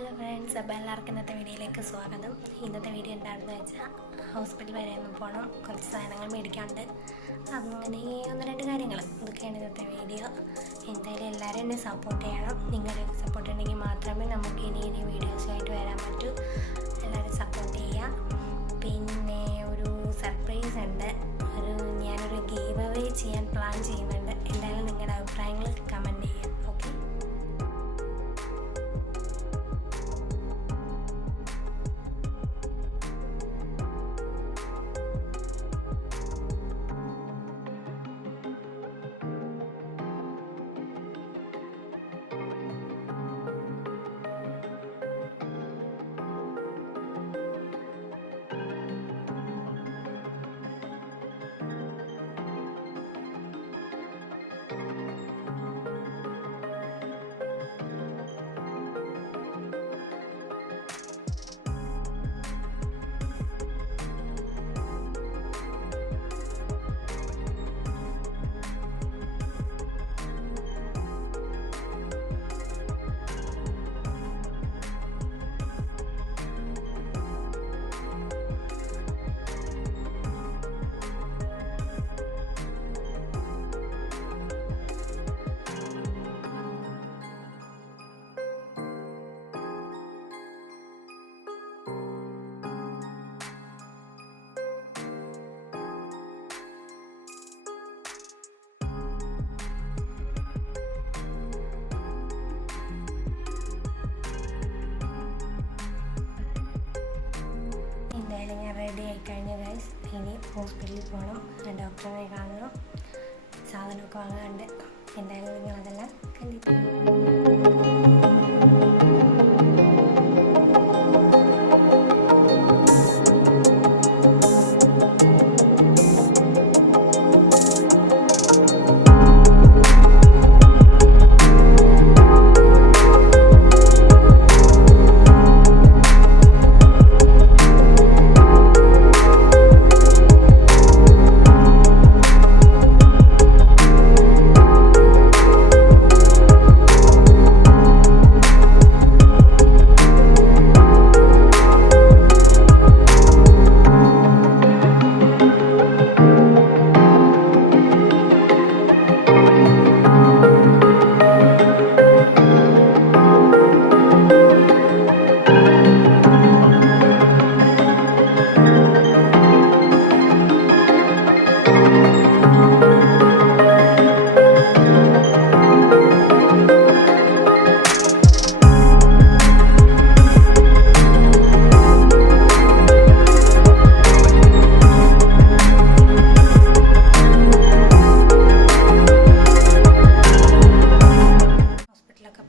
Hello friends, അപ്പോൾ എല്ലാവർക്കും ഇന്നത്തെ വീഡിയോയിലേക്ക് സ്വാഗതം. ഇന്നത്തെ വീഡിയോ എന്താണെന്ന് വെച്ചാൽ ഹോസ്പിറ്റൽ വരെ ഒന്ന് പോകണം, കുറച്ച് സാധനങ്ങൾ മേടിക്കാനുണ്ട്. അങ്ങനെ ഒന്ന് രണ്ട് കാര്യങ്ങൾ ഇതൊക്കെയാണ് ഇന്നത്തെ വീഡിയോ. എന്തായാലും എല്ലാവരും എന്നെ സപ്പോർട്ട് ചെയ്യണം. നിങ്ങളുടെ സപ്പോർട്ട് ഉണ്ടെങ്കിൽ മാത്രമേ നമുക്ക് ഇനി വീഡിയോസുമായിട്ട് വരാൻ പറ്റൂ. എല്ലാവരും സപ്പോർട്ട് ചെയ്യുക. പിന്നെ ഒരു സർപ്രൈസ് ഉണ്ട്, ഞാനൊരു ഗീവ് അവേ ചെയ്യാൻ പ്ലാൻ ചെയ്യുന്നുണ്ട്. എന്തായാലും നിങ്ങളുടെ അഭിപ്രായങ്ങൾ കമൻറ്റ് ചെയ്യുക. ഓക്കെ, എന്തായാലും ഞാൻ റെഡി ആയി കഴിഞ്ഞു ഗൈസ്. ഇനി ഹോസ്പിറ്റലിൽ പോകണം, ഡോക്ടറെ കാണണം, സാധനമൊക്കെ വാങ്ങാനുണ്ട്. എന്തായാലും നിങ്ങളതെല്ലാം കണ്ടിട്ട്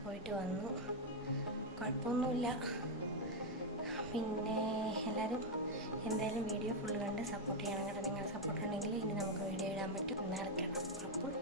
പോയിട്ട് വന്നു. കുഴപ്പമൊന്നുമില്ല. പിന്നെ എല്ലാവരും എന്തായാലും വീഡിയോ ഫുള്ള് കണ്ട് സപ്പോർട്ട് ചെയ്യണം കേട്ടോ. നിങ്ങളുടെ സപ്പോർട്ട് ഉണ്ടെങ്കിൽ ഇനി നമുക്ക് വീഡിയോ ഇടാൻ പറ്റും. നടക്കണം. അപ്പോൾ